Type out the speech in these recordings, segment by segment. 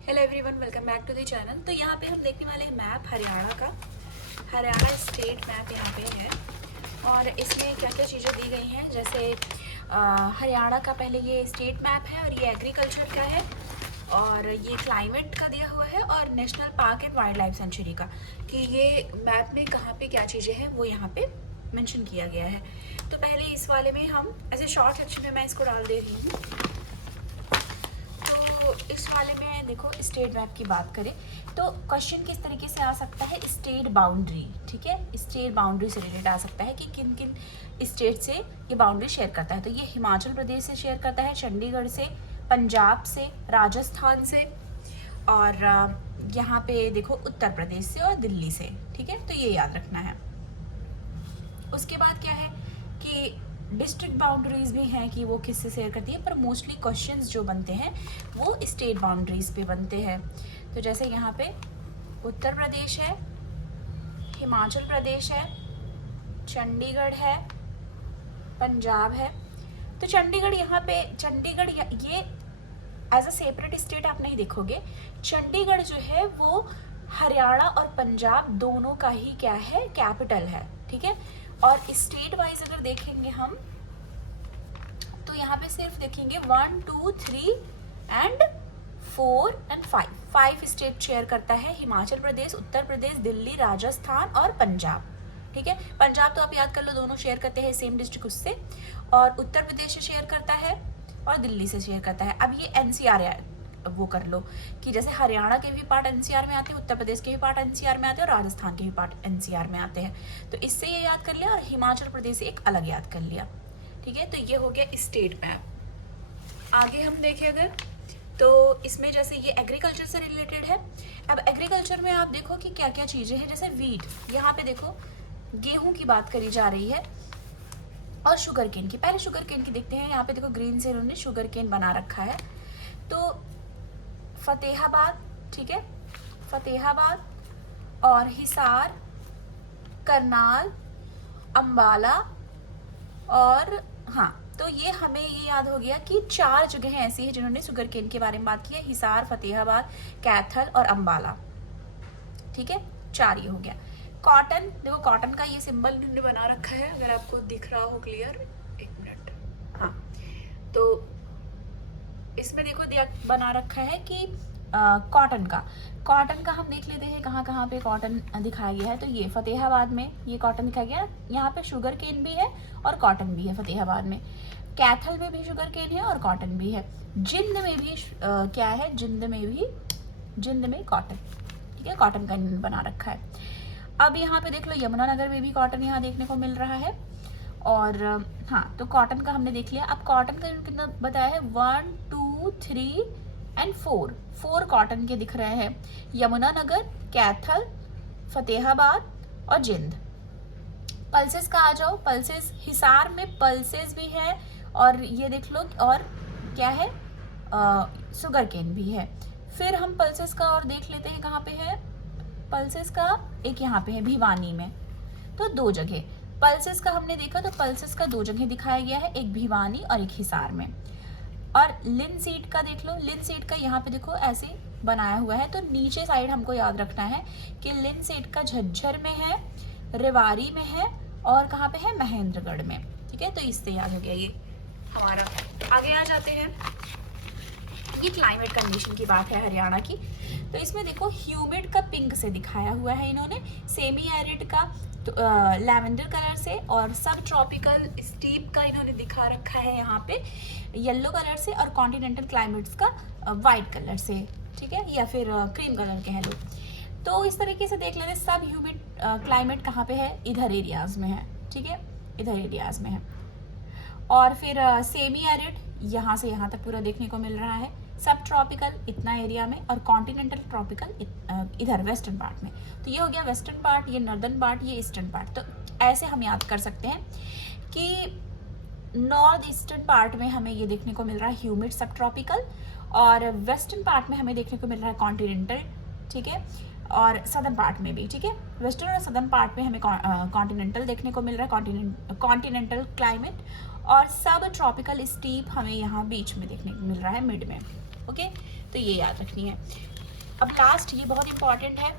Hello everyone, welcome back to the channel. तो यहाँ पे हम देखने वाले हैं मैप हरियाणा का। हरियाणा स्टेट मैप यहाँ पे है और इसमें क्या क्या चीज़ें दी गई हैं। जैसे हरियाणा का पहले ये स्टेट मैप है और ये एग्रीकल्चर का है और ये क्लाइमेट का दिया हुआ है और national park and wild life sanctuary का, कि ये मैप में कहाँ पे क्या चीज़ें हैं वो यहाँ पे मेंशन किया गया है। तो पहले इस वाले में हम ऐसे शॉर्ट सेक्शन में मैं इसको डाल दे रही हूँ। तो इस वाले में देखो, स्टेट मैप की बात करें तो क्वेश्चन किस तरीके से आ सकता है, स्टेट बाउंड्री, ठीक है, स्टेट बाउंड्री से रिलेटेड आ सकता है कि किन किन स्टेट से ये बाउंड्री शेयर करता है। तो ये हिमाचल प्रदेश से शेयर करता है, चंडीगढ़ से, पंजाब से, राजस्थान से और यहाँ पे देखो उत्तर प्रदेश से और दिल्ली से, ठीक है। तो ये याद रखना है। उसके बाद क्या है कि डिस्ट्रिक्ट बाउंड्रीज भी हैं कि वो किससे शेयर करती है, पर मोस्टली क्वेश्चंस जो बनते हैं वो स्टेट बाउंड्रीज पे बनते हैं। तो जैसे यहाँ पे उत्तर प्रदेश है, हिमाचल प्रदेश है, चंडीगढ़ है, पंजाब है। तो चंडीगढ़ यहाँ पे, चंडीगढ़ ये एज अ सेपरेट स्टेट आप नहीं देखोगे। चंडीगढ़ जो है वो हरियाणा और पंजाब दोनों का ही क्या है, कैपिटल है, ठीक है। और स्टेट वाइज अगर देखेंगे हम तो यहाँ पे सिर्फ देखेंगे 1, 2, 3 एंड 4 एंड 5 स्टेट शेयर करता है, हिमाचल प्रदेश, उत्तर प्रदेश, दिल्ली, राजस्थान और पंजाब, ठीक है। पंजाब तो आप याद कर लो, दोनों शेयर करते हैं सेम डिस्ट्रिक्ट उससे, और उत्तर प्रदेश से शेयर करता है और दिल्ली से शेयर करता है। अब ये एनसीआर है, वो कर लो कि जैसे हरियाणा के भी पार्ट एनसीआर में आते हैं, उत्तर प्रदेश के भी पार्ट एनसीआर में आते हैं और राजस्थान के भी पार्ट एनसीआर में आते हैं। तो इससे ये याद कर लिया और हिमाचल प्रदेश से एक अलग याद कर लिया, ठीक है। तो ये हो गया स्टेट मैप। आगे हम देखें अगर तो इसमें जैसे ये एग्रीकल्चर से रिलेटेड है। अब एग्रीकल्चर में आप देखो कि क्या क्या चीज़ें हैं। जैसे वीट, यहाँ पे देखो गेहूं की बात करी जा रही है और शुगर केन की। पहले शुगर केन की देखते हैं। यहाँ पे देखो ग्रीन से इन्होंने शुगर केन बना रखा है। तो फतेहाबाद, ठीक है, फतेहाबाद और हिसार, करनाल, अंबाला और हाँ, तो ये हमें ये याद हो गया कि 4 जगह ऐसी है जिन्होंने शुगर केन के बारे में बात की है, हिसार, फतेहाबाद, कैथल और अंबाला, ठीक है। 4 ये हो गया। कॉटन, देखो कॉटन का ये सिंबल इन्होंने बना रखा है, अगर आपको दिख रहा हो क्लियर, 1 मिनट, हाँ। तो इसमें देखो दिया बना रखा है कि कॉटन का हम देख लेते हैं कहाँ कहाँ पे कॉटन दिखाया गया है। तो ये फतेहाबाद में ये कॉटन दिखाया गया, यहाँ पे शुगर केन भी है और कॉटन भी है फतेहाबाद में। कैथल में भी शुगर केन है और कॉटन भी है। जिंद में भी क्या है, जिंद में कॉटन, ठीक है, कॉटन का बना रखा है। अब यहाँ पे देख लो यमुनानगर में भी कॉटन यहाँ देखने को मिल रहा है। और हाँ, तो कॉटन का हमने देख लिया। अब कॉटन का कितना बताया है, 1, 2, 3 एंड 4 कॉटन के दिख रहे हैं। यमुनानगर, कैथल, फतेहाबाद और जिंद। पल्सेस का आ जाओ, पल्सेस हिसार में पल्सेस भी है और ये देख लो, और क्या है, शुगर केन भी है। फिर हम पल्सेस का और देख लेते हैं कहाँ पे है। पल्सेस का एक यहाँ पे है भिवानी में। तो 2 जगह पल्सेस का हमने देखा, तो पल्सेस का 2 जगह दिखाया गया है, एक भिवानी और एक हिसार में। और लिनसीड का देख लो, लिनसीड का यहाँ पे देखो ऐसे बनाया हुआ है। तो नीचे साइड हमको याद रखना है कि लिनसीड का झज्जर में है, रेवाड़ी में है और कहाँ पे है, महेंद्रगढ़ में, ठीक है। तो इससे याद हो गया ये हमारा। आगे आ जाते हैं, ये क्लाइमेट कंडीशन की बात है हरियाणा की। तो इसमें देखो ह्यूमिड का पिंक से दिखाया हुआ है इन्होंने, सेमी एरिड का तो लैवेंडर कलर से, और सब ट्रॉपिकल स्टीप का इन्होंने दिखा रखा है यहाँ पे येलो कलर से, और कॉन्टिनेंटल क्लाइमेट्स का वाइट कलर से, ठीक है, या फिर क्रीम कलर कह लो। तो इस तरीके से देख लेते, सब ह्यूमिड क्लाइमेट कहाँ पे है, इधर एरियाज में है, ठीक है, इधर एरियाज में है। और फिर सेमी एरिड यहाँ से यहाँ तक पूरा देखने को मिल रहा है, सब ट्रॉपिकल इतना एरिया में, और कॉन्टिनेंटल ट्रॉपिकल इधर वेस्टर्न पार्ट में। तो ये हो गया वेस्टर्न पार्ट, ये नॉर्दर्न पार्ट, ये ईस्टर्न पार्ट। तो ऐसे हम याद कर सकते हैं कि नॉर्थ ईस्टर्न पार्ट में हमें ये देखने को मिल रहा है ह्यूमिड सब ट्रॉपिकल, और वेस्टर्न पार्ट में हमें देखने को मिल रहा है कॉन्टिनेंटल, ठीक है, और सदर्न पार्ट में भी, ठीक है, वेस्टर्न और सदर्न पार्ट में हमें कॉन्टिनेंटल देखने को मिल रहा है, कॉन्टिनेंटल क्लाइमेट, और सब ट्रॉपिकल स्टीप हमें यहाँ बीच में देखने को मिल रहा है, मिड में, ओके। तो ये याद रखनी है। अब लास्ट, ये बहुत इंपॉर्टेंट है,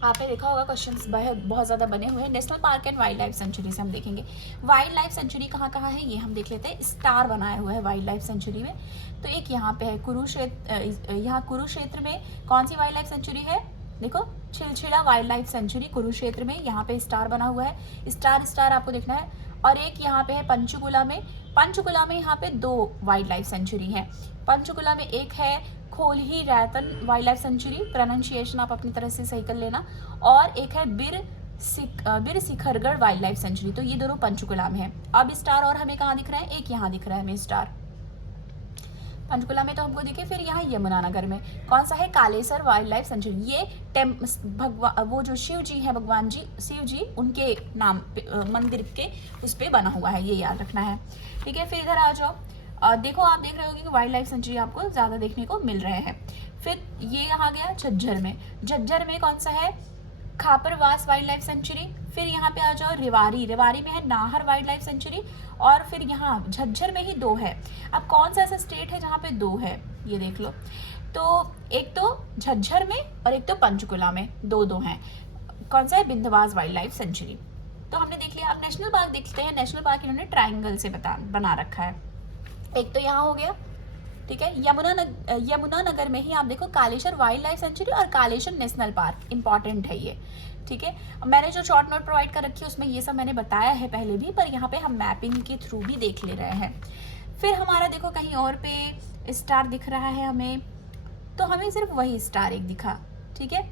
आपने देखा होगा क्वेश्चंस बहुत ज़्यादा बने हुए हैं। National park and wild life sanctuary से हम देखेंगे वाइल्ड लाइफ सेंचुरी कहाँ कहाँ है, ये हम देख लेते हैं। स्टार बनाया हुआ है वाइल्ड लाइफ सेंचुरी में, तो एक यहाँ पे है कुरुक्षेत्र, यहाँ कुरुक्षेत्र में कौन सी वाइल्ड लाइफ सेंचुरी है, देखो छिलछिला वाइल्ड लाइफ सेंचुरी कुरुक्षेत्र में, यहाँ पे स्टार बना हुआ है, स्टार स्टार आपको देखना है। और एक यहाँ पे है पंचकुला में, पंचकुला में यहाँ पे 2 वाइल्ड लाइफ सेंचुरी है। पंचकुला में एक है खोलही रैतन वाइल्ड लाइफ सेंचुरी, प्रोनाउंसिएशन आप अपनी तरह से सही कर लेना, और एक है बिर शिखरगढ़ वाइल्ड लाइफ सेंचुरी, तो ये दोनों पंचकुला में है। अब स्टार और हमें कहाँ दिख रहा है, एक यहाँ दिख रहा है हमें स्टार पंचकुला में, तो हमको दिखे। फिर यहाँ यमुनानगर में कौन सा है, कालेसर वाइल्ड लाइफ सेंचुरी, ये वो जो शिव जी हैं, भगवान जी शिव जी, उनके नाम मंदिर के उस पर बना हुआ है, ये याद रखना है, ठीक है। फिर इधर आ जाओ, देखो आप देख रहे होंगे कि वाइल्ड लाइफ सेंचुरी आपको ज़्यादा देखने को मिल रहे हैं। फिर ये यहाँ गया झज्जर में, झज्जर में कौन सा है, खापरवास वाइल्ड लाइफ सेंचुरी। फिर यहाँ पे आ जाओ रेवाड़ी, रेवाड़ी में है नाहर वाइल्ड लाइफ सेंचुरी, और फिर यहाँ झज्जर में ही 2 है। अब कौन सा ऐसा स्टेट है जहाँ पे 2 है, ये देख लो, तो एक तो झज्जर में और एक तो पंचकुला में, 2 हैं। कौन सा है, बिंदवास वाइल्ड लाइफ सेंचुरी, तो हमने देख लिया। अब नेशनल पार्क देखते हैं, नेशनल पार्क इन्होंने ट्राइंगल से बना रखा है। एक तो यहाँ हो गया, ठीक है, यमुनानगर में ही आप देखो कालेश्वर वाइल्ड लाइफ सेंचुरी और कालेश्वर नेशनल पार्क, इंपॉर्टेंट है ये, ठीक है। मैंने जो शॉर्ट नोट प्रोवाइड कर रखी है उसमें ये सब मैंने बताया है पहले भी, पर यहाँ पे हम मैपिंग के थ्रू भी देख ले रहे हैं। फिर हमारा देखो कहीं और पे स्टार दिख रहा है हमें, तो हमें सिर्फ वही स्टार एक दिखा, ठीक है,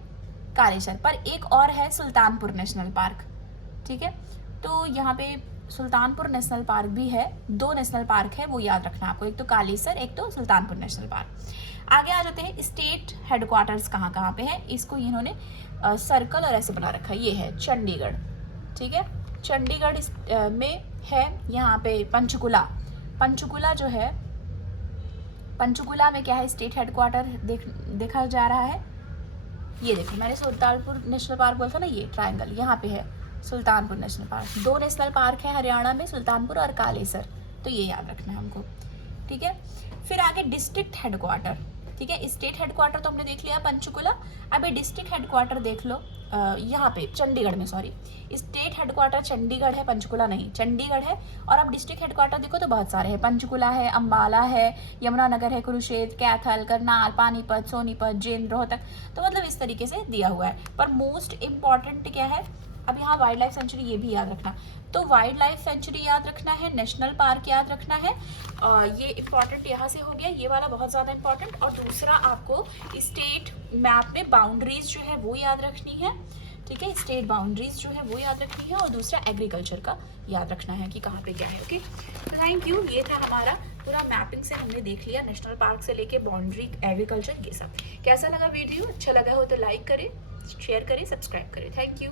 कालेश्वर पर। एक और है सुल्तानपुर नेशनल पार्क, ठीक है, तो यहाँ पे सुल्तानपुर नेशनल पार्क भी है, 2 नेशनल पार्क है, वो याद रखना आपको, एक तो कालेसर, एक तो सुल्तानपुर नेशनल पार्क। आगे आ जाते हैं, स्टेट हेडक्वार्टर्स कहाँ कहाँ पे है, इसको इन्होंने सर्कल और ऐसे बना रखा है, ये है चंडीगढ़, ठीक है, चंडीगढ़ में है। यहाँ पे पंचकुला, पंचकुला जो है, पंचकुला में क्या है, स्टेट हेडक्वार्टर देखा जा रहा है, ये देखो मैंने सुल्तानपुर नेशनल पार्क बोला था ना, ये ट्राइंगल यहाँ पे है Sultanpur national park. 2 national park है हरियाणा में, सुल्तानपुर और कालेसर, तो ये याद रखना है हमको, ठीक है। फिर आगे डिस्ट्रिक्ट हेडक्वार्टर, ठीक है, स्टेट हेडक्वार्टर तो हमने देख लिया पंचकुला, अभी डिस्ट्रिक्ट हेडक्वार्टर देख लो, यहाँ पे चंडीगढ़ में, सॉरी, स्टेट हेडक्वार्टर चंडीगढ़ है, पंचकुला नहीं, चंडीगढ़ है। और अब डिस्ट्रिक्ट हेडक्वार्टर देखो तो बहुत सारे हैं, पंचकुला है, अम्बाला है, यमुनानगर है, कुरुक्षेत्र, कैथल, करनाल, पानीपत, सोनीपत, जैन, रोहतक, तो मतलब इस तरीके से दिया हुआ है। पर मोस्ट इम्पॉर्टेंट क्या है, अब यहाँ वाइल्ड लाइफ सेंचुरी, ये भी याद रखना, तो वाइल्ड लाइफ सेंचुरी याद रखना है, नेशनल पार्क याद रखना है, ये इंपॉर्टेंट यहाँ से हो गया, ये वाला बहुत ज़्यादा इंपॉर्टेंट। और दूसरा आपको स्टेट मैप में बाउंड्रीज जो है वो याद रखनी है, ठीक है, स्टेट बाउंड्रीज जो है वो याद रखनी है, और दूसरा एग्रीकल्चर का याद रखना है कि कहाँ पे क्या है, ओके। तो थैंक यू, ये था हमारा पूरा मैपिंग से हमने देख लिया, नेशनल पार्क से लेके बाउंड्री, एग्रीकल्चर, ये सब। कैसा लगा वीडियो, अच्छा लगा हो तो लाइक करें, शेयर करें, सब्सक्राइब करें, थैंक यू।